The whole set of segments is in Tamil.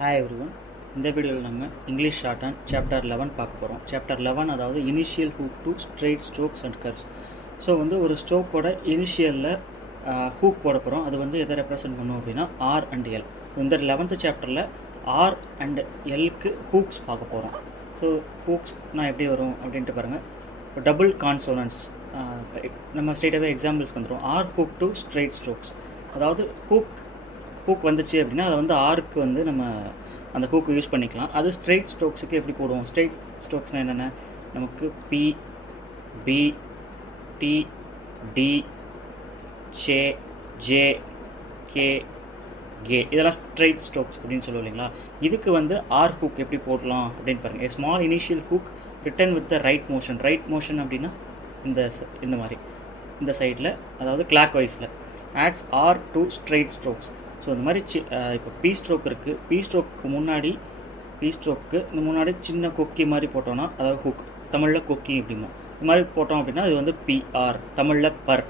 Hi everyone. இந்த வீடியோவில் நம்ம இங்கிலீஷ் ஷார்ட் அண்ட் சாப்டர் 11 பார்க்க போகிறோம். சாப்டர் 11 அதாவது initial hook to straight strokes and curves. So ஒரு ஸ்ட்ரோக்கோட இனிஷியலில் ஹூக் போட போகிறோம். அது எதை ரெப்ரசன்ட் பண்ணும் அப்படின்னா ஆர் அண்ட் எல். இந்த 11th சாப்டரில் ஆர் அண்ட் எல்க்கு ஹூக்ஸ் பார்க்க போகிறோம். ஸோ ஹூக்ஸ் நான் எப்படி வரும் அப்படின்ட்டு பாருங்கள். டபுள் கான்சோனன்ஸ் நம்ம ஸ்ட்ரெயிட்டாகவே எக்ஸாம்பிள்ஸ்க்கு வந்துடும். R hook to straight strokes, அதாவது ஹூக் வந்துச்சு அப்படின்னா அதை ஆருக்கு நம்ம அந்த ஹூக்கு யூஸ் பண்ணிக்கலாம். அது ஸ்ட்ரெயிட் ஸ்ட்ரோக்ஸுக்கு எப்படி போடுவோம்? ஸ்ட்ரெயிட் ஸ்ட்ரோக்ஸ்னால் என்னென்ன? நமக்கு பி, பி, டி, டி, சே, ஜே, கே, கே, இதெல்லாம் ஸ்ட்ரெயிட் ஸ்ட்ரோக்ஸ் அப்படின்னு சொல்லுவோம் இல்லைங்களா? இதுக்கு ஆர் ஹூக் எப்படி போடலாம் அப்படின்னு பாருங்கள். A small initial hook written with the right motion. Right motion அப்படின்னா இந்த மாதிரி இந்த சைடில், அதாவது கிளாக் வைஸில் adds r to straight strokes. So இந்த மாதிரி இப்போ பி ஸ்ட்ரோக் இருக்குது. பி ஸ்ட்ரோக்கு முன்னாடி சின்ன கொக்கி மாதிரி போட்டோன்னா, அதாவது ஹூக், தமிழில் கொக்கி அப்படிமா இந்த மாதிரி போட்டோம் அப்படின்னா அது பிஆர், தமிழில் பர்.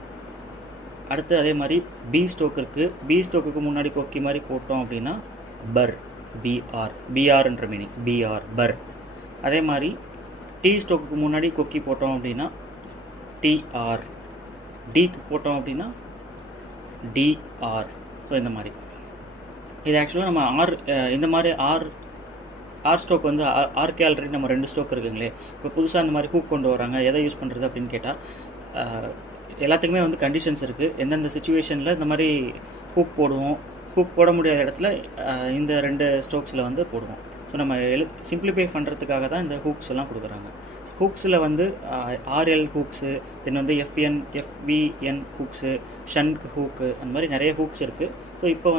அடுத்து அதே மாதிரி பி ஸ்ட்ரோக் இருக்குது. பி ஸ்ட்ரோக்குக்கு முன்னாடி கொக்கி மாதிரி போட்டோம் அப்படின்னா பர், பிஆர், பிஆர்ன்ற மீனிங் பிஆர், பர். அதே மாதிரி டி ஸ்ட்ரோக்குக்கு முன்னாடி கொக்கி போட்டோம் அப்படின்னா டிஆர், டிக்கு போட்டோம் அப்படின்னா டிஆர். ஸோ இந்த மாதிரி இது ஆக்சுவலாக நம்ம இந்த மாதிரி ஆர் ஸ்ட்ரோக் ஆர்கே ஆல்ரெடி நம்ம 2 ஸ்ட்ரோக் இருக்குங்களே. இப்போ புதுசாக இந்த மாதிரி ஹூக் கொண்டு வராங்க. எதை யூஸ் பண்ணுறது அப்படின்னு கேட்டால் எல்லாத்துக்குமே கண்டிஷன்ஸ் இருக்குது. எந்தெந்த சுச்சுவேஷனில் இந்த மாதிரி ஹூக் போடுவோம், ஹூக் போட முடியாத இடத்துல இந்த 2 ஸ்ட்ரோக்ஸில் போடுவோம். ஸோ நம்ம சிம்பிளிஃபை பண்ணுறதுக்காக தான் இந்த ஹூக்ஸ் எல்லாம் கொடுக்குறாங்க. ஹூக்ஸில் ஆர்எல் ஹூக்ஸு, தென் எஃபிஎன் ஹூக்ஸு, ஷன்க் ஹூக்கு, அந்த மாதிரி நிறைய ஹூக்ஸ் இருக்குது. ஸோ இப்போ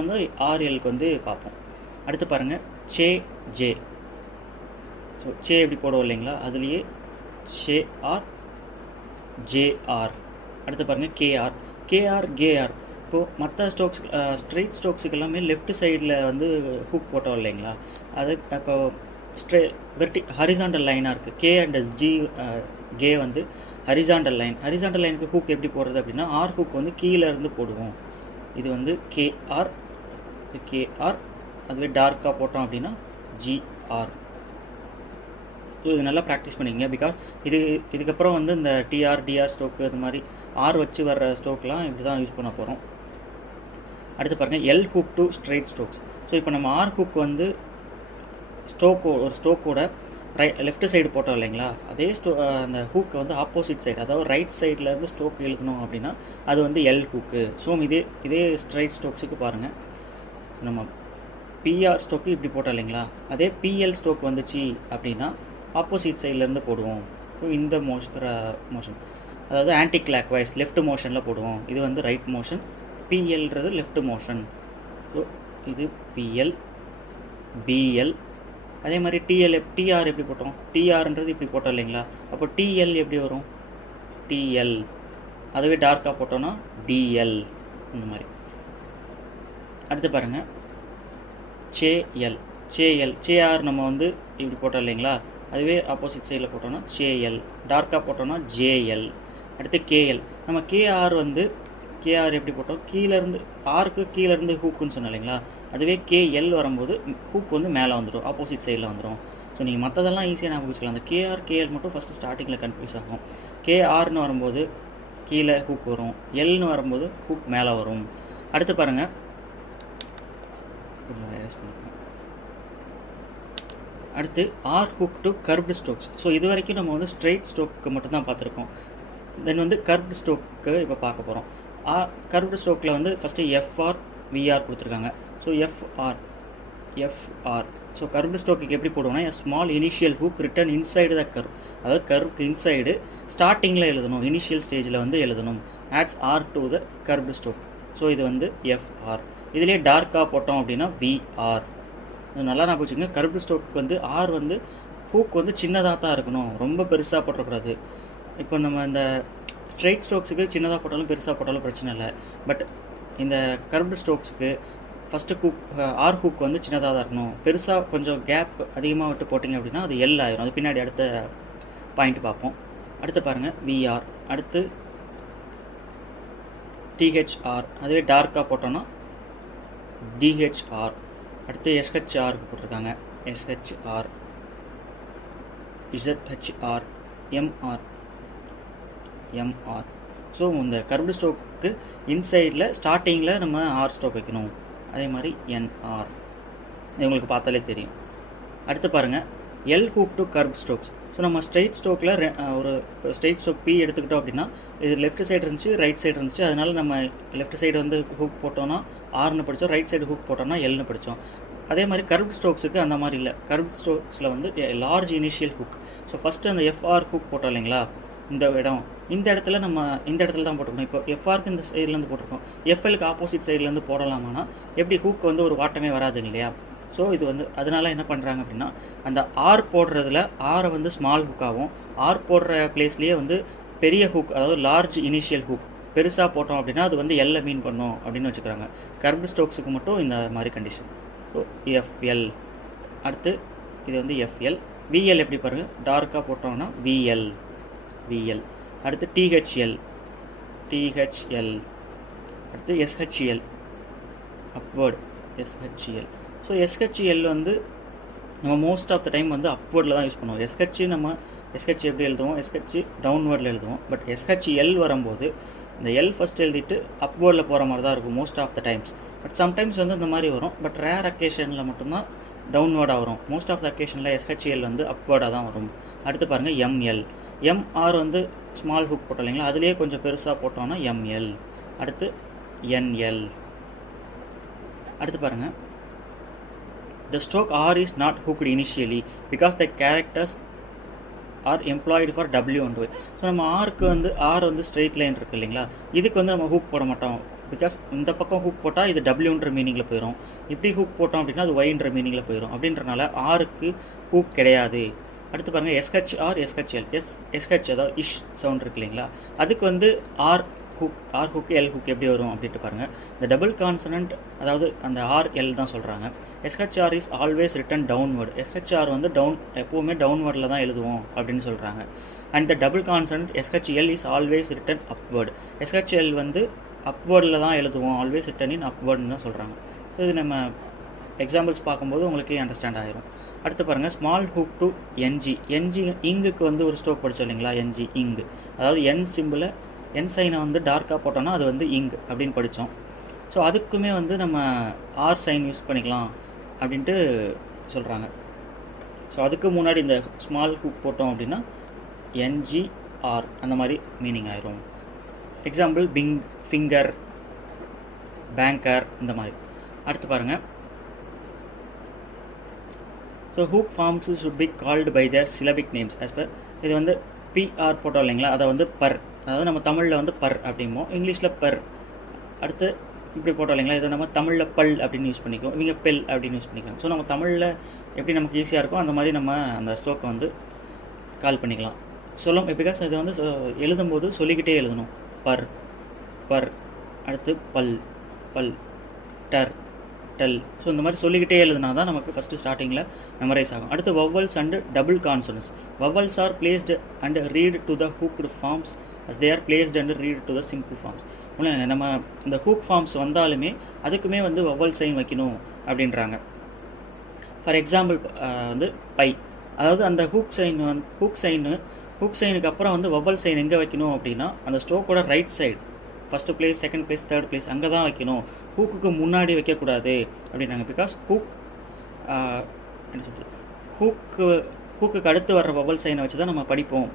ஆர்எல்க்கு பார்ப்போம். அடுத்து பாருங்கள், சே, ஜே. ஸோ சே எப்படி போடுவோம் இல்லைங்களா? அதுலேயே சே ஆர், ஜேஆர். அடுத்து பாருங்கள் கேஆர், கேஆர், கேஆர். இப்போது மற்ற ஸ்ட்ரோக்ஸ், ஸ்ட்ரெயிட் ஸ்ட்ரோக்ஸுக்கு எல்லாமே லெஃப்ட் சைடில் ஹூக் போட்டோம் இல்லைங்களா? அது இப்போ ஹரிசாண்டல் லைனாக இருக்குது. K and G, K horizontal line. Horizontal லைனுக்கு ஹூக் எப்படி போடுறது அப்படின்னா ஆர் ஹூக் கீழே இருந்து போடுவோம். இது கேஆர், இது கேஆர். அதுவே டார்க்காக போட்டோம் அப்படின்னா ஜிஆர். ஸோ இது நல்லா ப்ராக்டிஸ் பண்ணிங்க. பிகாஸ் இதுக்கப்புறம் இந்த டிஆர், டிஆர் ஸ்ட்ரோக்கு, அது மாதிரி ஆர் வச்சு வர்ற ஸ்ட்ரோக்லாம் இப்படி தான் யூஸ் பண்ண போகிறோம். அடுத்து பாருங்கள், L hook to straight strokes. So இப்போ நம்ம ஆர் ஹூக் ஒரு ஸ்ட்ரோக்கோட லெஃப்ட் சைடு போட்டோம் இல்லைங்களா? அதே அந்த ஹூக்கை ஆப்போசிட் சைடு, அதாவது ரைட் சைட்லேருந்து ஸ்ட்ரோக் எழுதணும் அப்படின்னா அது எல் ஹூக்கு. ஸோ இதே ஸ்ட்ரைட் ஸ்ட்ரோக்ஸுக்கு பாருங்கள். நம்ம பிஆர் ஸ்ட்ரோக்கு இப்படி போட்டோம் இல்லைங்களா? அதே பிஎல் ஸ்ட்ரோக் வந்துச்சு அப்படின்னா ஆப்போசிட் சைட்லேருந்து போடுவோம். ஸோ இந்த மோஷன், அதாவது ஆன்டி கிளாக் வைஸ் லெஃப்ட் மோஷனில் போடுவோம். இது ரைட் மோஷன். பிஎல்ன்றது லெஃப்ட் மோஷன். ஸோ இது பிஎல், பிஎல். அதே மாதிரி டிஆர் எப்படி போட்டோம்? டிஆர்ன்றது இப்படி போட்டோம் இல்லைங்களா? அப்போ டிஎல் எப்படி வரும்? டிஎல். அதுவே டார்க்காக போட்டோன்னா டிஎல், இந்த மாதிரி. அடுத்து பாருங்கள், சேஎல், சேஎல், சேஆர் நம்ம இப்படி போட்டோம் இல்லைங்களா? அதுவே ஆப்போசிட் சைடில் போட்டோன்னா சேஎல், டார்க்காக போட்டோன்னா ஜேஎல். அடுத்து கேஎல். நம்ம கேஆர் எப்படி போட்டோம்? கீழேருந்து, ஆருக்கு கீழேருந்து ஹூக்குன்னு சொன்னோம் இல்லைங்களா? அதுவே கேஎல் வரும்போது ஹூக் மேலே வந்துடும், ஆப்போசிட் சைடில் வந்துடும். ஸோ நீங்கள் மற்றதெல்லாம் ஈஸியாக ஞாபகம் வச்சுக்கலாம். அந்த கேஆர், கேஎல் மட்டும் ஃபஸ்ட்டு ஸ்டார்டிங்கில் கன்ஃபியூஸ் ஆகும். கேஆர்னு வரும்போது கீழே ஹூக் வரும், எல்னு வரும்போது ஹூக் மேலே வரும். அடுத்து பாருங்கள், அடுத்து R hook to curved strokes. So இது வரைக்கும் நம்ம ஸ்ட்ரெயிட் ஸ்ட்ரோக்கு மட்டும்தான் பார்த்துருக்கோம். தென் கர்வ்டு ஸ்ட்ரோக்கு இப்போ பார்க்க போகிறோம். கர்வ்டு ஸ்ட்ரோக்கில் ஃபஸ்ட்டு எஃப்ஆர், விஆர் கொடுத்துருக்காங்க. So FR. ஸோ கர்வ்டு ஸ்ட்ரோக்கு எப்படி போடுவோம்னா, small initial hook written inside the curve, அதாவது கர்வுக்கு இன்சைடு ஸ்டார்டிங்கில் எழுதணும், இனிஷியல் ஸ்டேஜில் எழுதணும். Adds r to the curved stroke. So இது எஃப்ஆர். இதிலே டார்க்காக போட்டோம் அப்படின்னா விஆர். நல்லா நான் போச்சுங்க. கர்வ்டு ஸ்ட்ரோக் ஆர் ஹூக் சின்னதாக தான் இருக்கணும், ரொம்ப பெருசாக போட்டக்கூடாது. இப்போ நம்ம இந்த ஸ்ட்ரெயிட் ஸ்ட்ரோக்ஸுக்கு சின்னதாக போட்டாலும் பெருசாக போட்டாலும் பிரச்சனை இல்லை. பட் இந்த கர்வ்டு ஸ்ட்ரோக்ஸுக்கு ஃபஸ்ட்டு ஆர் ஹூக் சின்னதாக தான் இருக்கணும். பெருசாக கொஞ்சம் கேப் அதிகமாக விட்டு போட்டிங்க அப்படின்னா அது எல் ஆயிரும். அது பின்னாடி அடுத்த பாயிண்ட் பார்ப்போம். அடுத்து பாருங்கள், விஆர். அடுத்து டிஹெச்ஆர். அதுவே டார்க்காக போட்டோன்னா டிஹெச்ஆர். அடுத்து எஸ்ஹெச்ஆருக்கு போட்டிருக்காங்க. எஸ்ஹெச்ஆர், இசட்ஹெச்ஆர், எம்ஆர், எம்ஆர். ஸோ இந்த கர்வ்டு ஸ்ட்ரோக்கு இன்சைடில் ஸ்டார்டிங்கில் நம்ம ஆர் ஸ்ட்ரோக் வைக்கணும். அதே மாதிரி என்ஆர், இது உங்களுக்கு பார்த்தாலே தெரியும். அடுத்து பாருங்கள், L hook to curve strokes. So நம்ம ஸ்ட்ரெயிட் ஸ்ட்ரோக்கில் ஒரு ஸ்ட்ரெயிட் ஸ்ட்ரோக் பி எடுத்துக்கிட்டோம் அப்படின்னா, இது லெஃப்ட் சைடு இருந்துச்சு, ரைட் சைடு இருந்துச்சு. அதனால நம்ம லெஃப்ட் சைடு வந்து ஹூக் போட்டோன்னா ஆர்னு படித்தோம், ரைட் சைடு ஹூக் போட்டோன்னா எல்னு படித்தோம். அதே மாதிரி கர்வ் ஸ்ட்ரோக்ஸுக்கு அந்த மாதிரி இல்லை. கர்வ் ஸ்ட்ரோக்ஸில் வந்து large initial hook. So first அந்த எஃப்ஆர் ஹூக் போட்டோம் இல்லைங்களா, இந்த இடத்துல நம்ம இந்த இடத்துல தான் போட்டுக்கணும். இப்போ எஃப்ஆருக்கு இந்த சைட்லேருந்து போட்டிருக்கோம், எஃப்எலுக்கு ஆப்போசிட் சைட்லேருந்து போடலாமான்னா எப்படி ஹூக் வந்து ஒரு வாட்டமே வராது இல்லையா. ஸோ இது வந்து அதனால என்ன பண்ணுறாங்க அப்படின்னா, அந்த ஆர் போடுறதுல ஆரை வந்து ஸ்மால் ஹூக்காகவும், ஆர் போடுற பிளேஸ்லேயே வந்து பெரிய ஹூக், அதாவது லார்ஜ் இனிஷியல் ஹூக் பெருசாக போட்டோம் அப்படின்னா அது வந்து எல்லை மீன் பண்ணும் அப்படின்னு வச்சுக்கிறாங்க. கர்வ்டு ஸ்ட்ரோக்ஸுக்கு மட்டும் இந்த மாதிரி கண்டிஷன். So FL. அடுத்து இது வந்து எஃப்எல். விஎல் எப்படி பாருங்கள், டார்க்காக போட்டோம்னா விஎல், விஎல். அடுத்து டிஹெச்எல், டிஹெச்எல். அடுத்து எஸ்ஹெச்எல், அப்வர்ட், எஸ்ஹெச்எல். ஸோ எஸ்ஹெச்எல் வந்து நம்ம மோஸ்ட் ஆஃப் த டைம் வந்து அப்வர்டில் தான் யூஸ் பண்ணுவோம். எஸ்ஹெச் எப்படி எழுதுவோம், எஸ்ஹெச் டவுன்வர்டில் எழுதுவோம். பட் எஸ்ஹெச்எல் வரும்போது இந்த எல் ஃபஸ்ட் எழுதிட்டு அப்வர்டில் போகிற மாதிரி தான் இருக்கும் most of the times. But sometimes வந்து இந்த மாதிரி வரும். பட் ரேர் அக்கேஷனில் மட்டும்தான் டவுன்வர்டாக வரும். மோஸ்ட் ஆஃப் த அக்கேஷனில் எஸ்ஹெச்எல் வந்து அப்வர்டாக தான் வரும். அடுத்து பாருங்கள் எம்எல். எம்ஆர் வந்து ஸ்மால் ஹூக் போட்டோம் இல்லைங்களா, அதுலேயே கொஞ்சம் பெருசாக போட்டோம்னா எம்எல். அடுத்து என்எல். அடுத்து பாருங்கள், the stroke R is not hooked initially because the characters are employed for W and Y. So நம்ம ஆருக்கு வந்து ஆர் வந்து ஸ்ட்ரெயிட் லைன் இருக்குது இல்லைங்களா, இதுக்கு வந்து நம்ம ஹூக் போட மாட்டோம். பிகாஸ் இந்த பக்கம் ஹூக் போட்டால் இது டபிள்யூன்ற மீனிங்கில் போயிடும், இப்படி ஹூக் போட்டோம் அப்படின்னா அது ஒய்ன்ற மீனிங்கில் போயிடும். அப்படின்றனால ஆருக்கு ஹூக் கிடையாது. அடுத்து பாருங்கள், எஸ்ஹெச்ஆர், எஸ்ஹெச்எல். எஸ்ஹெச் அதாவது இஷ் சவுண்ட் இருக்கு இல்லைங்களா, அதுக்கு வந்து ஆர் ஹூக் எல் ஹூக் எப்படி வரும் அப்படின்ட்டு பாருங்கள். இந்த டபுள் கான்சனன்ட், அதாவது அந்த ஆர் எல் தான் சொல்கிறாங்க. SHR is always written downward. SHR வந்து எப்போவுமே டவுன்வர்டில் தான் எழுதுவோம் அப்படின்னு சொல்கிறாங்க. And the double consonant SHL is always written upward. SHL வந்து அப்வர்டில் தான் எழுதுவோம், ஆல்வேஸ் ரிட்டன் இன் அப்வர்டுன்னு தான் சொல்கிறாங்க. ஸோ இது நம்ம எக்ஸாம்பிள்ஸ் பார்க்கும்போது உங்களுக்கே அண்டர்ஸ்டாண்ட் ஆகிரும். அடுத்து பாருங்கள், ஸ்மால் ஹூக் டு என்ஜி. இங்குக்கு வந்து ஒரு ஸ்ட்ரோக் படித்தோம் இல்லைங்களா, என்ஜி இங்கு, அதாவது என் சிம்பிளை என் சைனை வந்து டார்க்காக போட்டோன்னா அது வந்து இங் அப்படின்னு படித்தோம். ஸோ அதுக்குமே வந்து நம்ம ஆர் சைன் யூஸ் பண்ணிக்கலாம் அப்படின்ட்டு சொல்கிறாங்க. ஸோ அதுக்கு முன்னாடி இந்த ஸ்மால் ஹூக் போட்டோம் அப்படின்னா என்ஜிஆர் அந்த மாதிரி மீனிங் ஆயிரும். எக்ஸாம்பிள் ஃபிங்கர், பேங்கர் இந்த மாதிரி. அடுத்து பாருங்கள், so hook forms should be called by their syllabic names as per. இது வந்து பிஆர் போட்டோம் இல்லைங்களா, அதை வந்து பர், அதாவது நம்ம தமிழில் வந்து பர் அப்படிம்போம், இங்கிலீஷில் பர். அடுத்து இப்படி போட்டோம் இல்லைங்களா, இதை நம்ம தமிழில் பல் அப்படின்னு யூஸ் பண்ணிக்குவோம், இவங்க பெல் அப்படின்னு யூஸ் பண்ணிக்கலாம். ஸோ நம்ம தமிழில் எப்படி நமக்கு ஈஸியாக இருக்கும் அந்த மாதிரி நம்ம அந்த ஸ்ட்ரோக்கை வந்து கால் பண்ணிக்கலாம். பிகாஸ் இது வந்து எழுதும்போது சொல்லிக்கிட்டே எழுதணும். Per, per. அடுத்து பல், பல். டர், டெல். ஸோ இந்த மாதிரி சொல்லிக்கிட்டே எழுதுனா தான் நமக்கு ஃபஸ்ட்டு ஸ்டார்டிங்கில் மெமரைஸ் ஆகும். அடுத்து vowels and double consonants. Vowels are placed and read to the hooked forms as they are placed and read to the simple forms. நம்ம இந்த ஹூக் ஃபார்ம்ஸ் வந்தாலுமே அதுக்குமே வந்து வவல் சைன் வைக்கணும் அப்படின்றாங்க. ஃபார் எக்ஸாம்பிள் வந்து பை, அதாவது அந்த ஹூக் சைனுக்கு அப்புறம் வந்து வவல் சைன் எங்கே வைக்கணும் அப்படின்னா அந்த ஸ்ட்ரோக்கோட right side, first place, second place, third place அங்கே தான் வைக்கணும், ஹூக்குக்கு முன்னாடி வைக்கக்கூடாது அப்படின்னாங்க. பிகாஸ் என்ன சொல்கிறது, ஹூக்குக்கு அடுத்து வர்ற வவல் சைனை வச்சு தான் நம்ம படிப்போம்.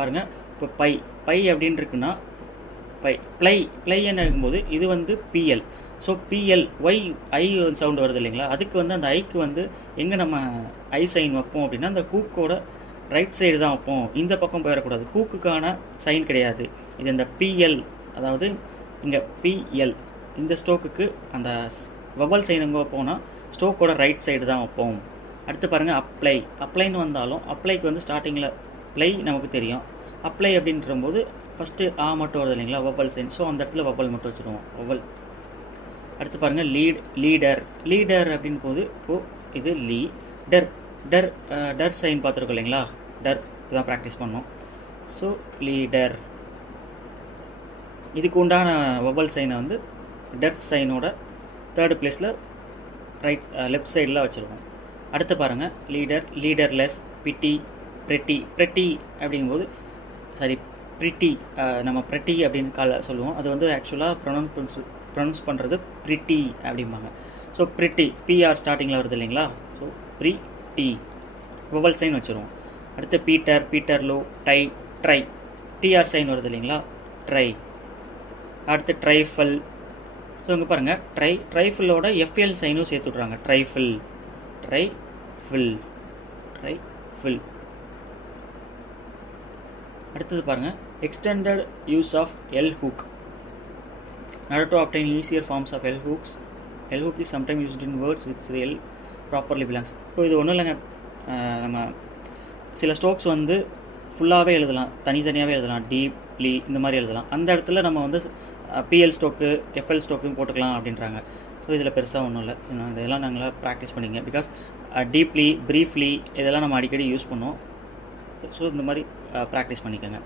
பாருங்கள், இப்போ பை அப்படின்னு இருக்குன்னா ப்ளை என்ன இருக்கும்போது இது வந்து பிஎல். ஸோ பிஎல் ஒய் ஐ சவுண்டு வருது இல்லைங்களா, அதுக்கு வந்து அந்த ஐக்கு வந்து எங்கே நம்ம ஐ சைன் வைப்போம் அப்படின்னா அந்த ஹூக்கோட ரைட் சைடு தான் வைப்போம், இந்த பக்கம் போயிடக்கூடாது. ஹூக்குக்கான சைன் கிடையாது இது. இந்த பிஎல், அதாவது இங்கே பிஎல், இந்த ஸ்ட்ரோக்குக்கு அந்த வவல் சைன் எங்கே வைப்போம்னா ஸ்ட்ரோக்கோட ரைட் சைடு தான் வைப்போம். அடுத்து பாருங்கள், அப்ளைன்னு வந்தாலும் அப்ளைக்கு வந்து ஸ்டார்டிங்கில் ப்ளை நமக்கு தெரியும், அப்ளை அப்படின்றபோது ஃபஸ்ட்டு ஆ மட்டும் வருது இல்லைங்களா, வவல் சைன். ஸோ அந்த இடத்துல வவல் மட்டும் வச்சுருவோம், வவல். அடுத்து பாருங்கள், லீடர் அப்படின்னு போது இப்போது இது டர் சைன் பார்த்துருக்கோம் இல்லைங்களா, டர் தான் ப்ராக்டிஸ் பண்ணோம். ஸோ லீடர், இதுக்கு உண்டான வவல் சைனை வந்து டர் சைனோட தேர்டு பிளேஸில் லெஃப்ட் சைடில் வச்சுருவோம். அடுத்து பாருங்கள் லீடர், லீடர்லெஸ், பிட்டி, ப்ரெட்டி அப்படிங்கும்போது ப்ரிட்டி, நம்ம ப்ரெட்டி அப்படின்னு சொல்லுவோம். அது வந்து ஆக்சுவலாக ப்ரொனவுன்ஸ் பண்ணுறது ப்ரிட்டி அப்படிம்பாங்க. ஸோ ப்ரிட்டி, பிஆர் ஸ்டார்டிங்கில் வருது இல்லைங்களா, ஸோ ப்ரிட்டி வவல் சைன் வச்சுருவோம். அடுத்து பீட்டர்லோ, ட்ரை, டிஆர் சைன் வருது இல்லைங்களா, ட்ரை. அடுத்து ட்ரைஃபிள். ஸோ இங்கே பாருங்கள் ட்ரைஃபிளோட எஃப்எல் சைனும் சேர்த்து விட்றாங்க. ட்ரைஃபிள். அடுத்தது பாருங்கள் extended use of L hook. In order to obtain easier forms of L hooks is sometimes used in words which the L properly belongs. So இது ஒன்றும் இல்லைங்க, நம்ம சில ஸ்ட்ரோக்ஸ் வந்து ஃபுல்லாகவே எழுதலாம், தனித்தனியாகவே எழுதலாம், டீப்லி இந்த மாதிரி எழுதலாம். அந்த இடத்துல நம்ம வந்து பிஎல் ஸ்ட்ரோக்கு எஃப்எல் ஸ்ட்ரோக்கும் போட்டுக்கலாம் அப்படின்றாங்க. ஸோ இதில் பெருசாக ஒன்றும் இல்லை, இதெல்லாம் நாங்களாம் ப்ராக்டிஸ் பண்ணிங்க. பிகாஸ் டீப்லி, ப்ரீஃப்லி இதெல்லாம் நம்ம அடிக்கடி யூஸ் பண்ணுவோம். ஸோ இந்த மாதிரி ப்ராக்டிஸ் பண்ணிக்கோங்க.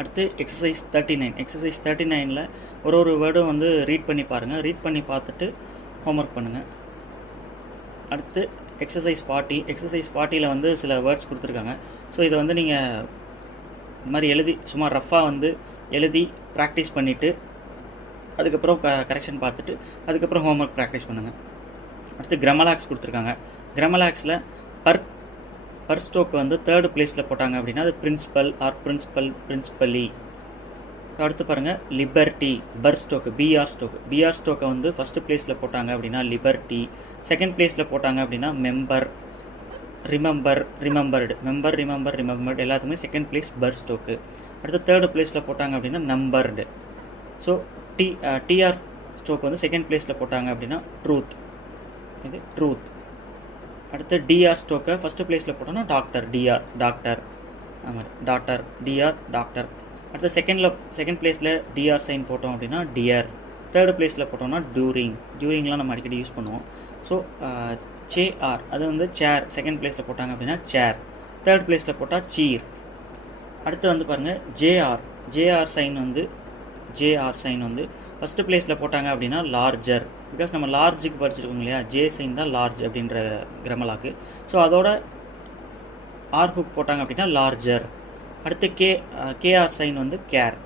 அடுத்து எக்ஸசைஸ் 39 ஒரு வேர்டும் வந்து ரீட் பண்ணி பாருங்கள். ரீட் பண்ணி பார்த்துட்டு ஹோம்ஒர்க் பண்ணுங்கள். அடுத்து எக்ஸசைஸ் 40 வந்து சில வேர்ட்ஸ் கொடுத்துருக்காங்க. ஸோ இதை வந்து நீங்கள் இந்த மாதிரி எழுதி சும்மா ரஃப்பாக வந்து எழுதி ப்ராக்டிஸ் பண்ணிவிட்டு அதுக்கப்புறம் கரெக்ஷன் பார்த்துட்டு அதுக்கப்புறம் ஹோம்ஒர்க் ப்ராக்டிஸ் பண்ணுங்கள். அடுத்து கிராமலாக்ஸ் கொடுத்துருக்காங்க. கிராமலாக்ஸில் பர் ஸ்ட்ரோக் வந்து தேர்டு பிளேஸில் போட்டாங்க அப்படின்னா அது பிரின்சிபல் ஆர் பிரின்சிபலி. அடுத்து பாருங்கள் லிபர்ட்டி, பர் ஸ்ட்ரோக்கு, பிஆர் ஸ்ட்ரோக்கை வந்து ஃபஸ்ட்டு பிளேஸில் போட்டாங்க அப்படின்னா லிபர்ட்டி. செகண்ட் பிளேஸில் போட்டாங்க அப்படின்னா மெம்பர், ரிமெம்பர்டு எல்லாத்துக்குமே செகண்ட் பிளேஸ் பர் ஸ்ட்ரோக்கு. அடுத்து தேர்டு பிளேஸில் போட்டாங்க அப்படின்னா நம்பர்டு. ஸோ டிஆர் ஸ்ட்ரோக் வந்து செகண்ட் பிளேஸில் போட்டாங்க அப்படின்னா ட்ரூத். அடுத்து டிஆர் ஸ்ட்ரோக்கை ஃபஸ்ட்டு பிளேஸில் போட்டோம்னா டாக்டர், டாக்டர். அடுத்து செகண்ட் பிளேஸில் டிஆர் சைன் போட்டோம் அப்படின்னா டியர். தேர்டு பிளேஸில் போட்டோம்னா டியூரிங்லாம் நம்ம அடிக்கடி யூஸ் பண்ணுவோம். ஸோ சேஆர் அது வந்து சேர், செகண்ட் பிளேஸில் போட்டாங்க அப்படின்னா சேர். தேர்ட் பிளேஸில் போட்டால் சீர். அடுத்து வந்து பாருங்கள் ஜேஆர் சைன் வந்து ஃபஸ்ட்டு பிளேஸில் போட்டாங்க அப்படின்னா லார்ஜர். பிகாஸ் நம்ம லார்ஜுக்கு படிச்சிருக்கோம் இல்லையா, ஜே சைன் தான் லார்ஜ் அப்படின்ற கிராமலாக்கு. ஸோ அதோட ஆர் ஹுக் போட்டாங்க அப்படின்னா லார்ஜர். அடுத்து கேஆர் சைன் வந்து கேர்.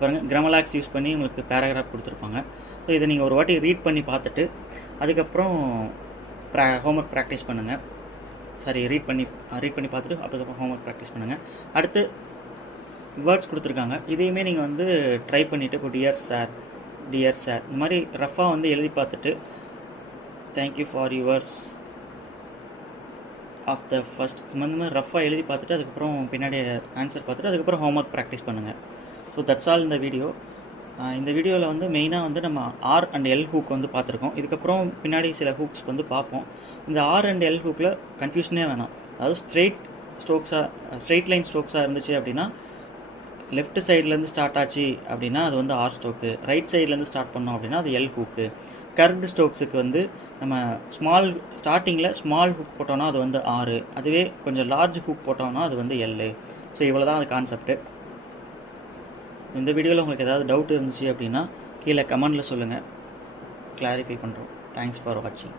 பாருங்கள் கிராமலாக்ஸ் யூஸ் பண்ணி உங்களுக்கு பேராகிராஃப் கொடுத்துருப்பாங்க. ஸோ இதை நீங்கள் ஒரு வாட்டி ரீட் பண்ணி பார்த்துட்டு அதுக்கப்புறம் ஹோம்ஒர்க் ப்ராக்டிஸ் பண்ணுங்கள். ரீட் பண்ணி பார்த்துட்டு அதுக்கப்புறம் ஹோம்ஒர்க் ப்ராக்டிஸ் பண்ணுங்கள். அடுத்து வேர்ட்ஸ் கொடுத்துருக்காங்க, இதையுமே நீங்கள் வந்து ட்ரை பண்ணிவிட்டு இப்போ டியர் சார் இந்த மாதிரி ரஃபாக வந்து எழுதி பார்த்துட்டு thank you for yours of the first இந்த மாதிரி ரஃபாக எழுதி பார்த்துட்டு அதுக்கப்புறம் பின்னாடி ஆன்சர் பார்த்துட்டு அதுக்கப்புறம் ஹோம்ஒர்க் ப்ராக்டிஸ் பண்ணுங்கள். ஸோ தட்ஸ் ஆல் இந்த வீடியோ. இந்த வீடியோவில் வந்து மெயினாக வந்து நம்ம ஆர் அண்ட் எல் ஹூக் வந்து பார்த்துருக்கோம். இதுக்கப்புறம் பின்னாடி சில ஹூக்ஸ் வந்து பார்ப்போம். இந்த ஆர் அண்ட் எல் ஹூக்கில் கன்ஃபியூஷனே வேணாம். அதாவது ஸ்ட்ரெயிட் லைன் ஸ்ட்ரோக்ஸாக இருந்துச்சு அப்படின்னா லெஃப்ட் சைட்லேருந்து ஸ்டார்ட் ஆச்சு அப்படின்னா அது வந்து ஆர் ஸ்ட்ரோக்கு, ரைட் சைட்லேருந்து ஸ்டார்ட் பண்ணோம் அப்படின்னா அது எல் ஹூக்கு. கர்வ்டு ஸ்ட்ரோக்ஸுக்கு வந்து நம்ம ஸ்டார்டிங்கில் ஸ்மால் ஹூக் போட்டோம்னா அது வந்து ஆறு, அதுவே கொஞ்சம் லார்ஜ் ஹூக் போட்டோம்னா அது வந்து எல்லு. ஸோ இவ்வளோ தான் அது கான்செப்ட்டு. இந்த வீடியோவில் உங்களுக்கு ஏதாவது டவுட் இருந்துச்சு அப்படின்னா கீழே கமெண்டில் சொல்லுங்கள், கிளாரிஃபை பண்ணுறோம். தேங்க்ஸ் ஃபார் வாட்சிங்.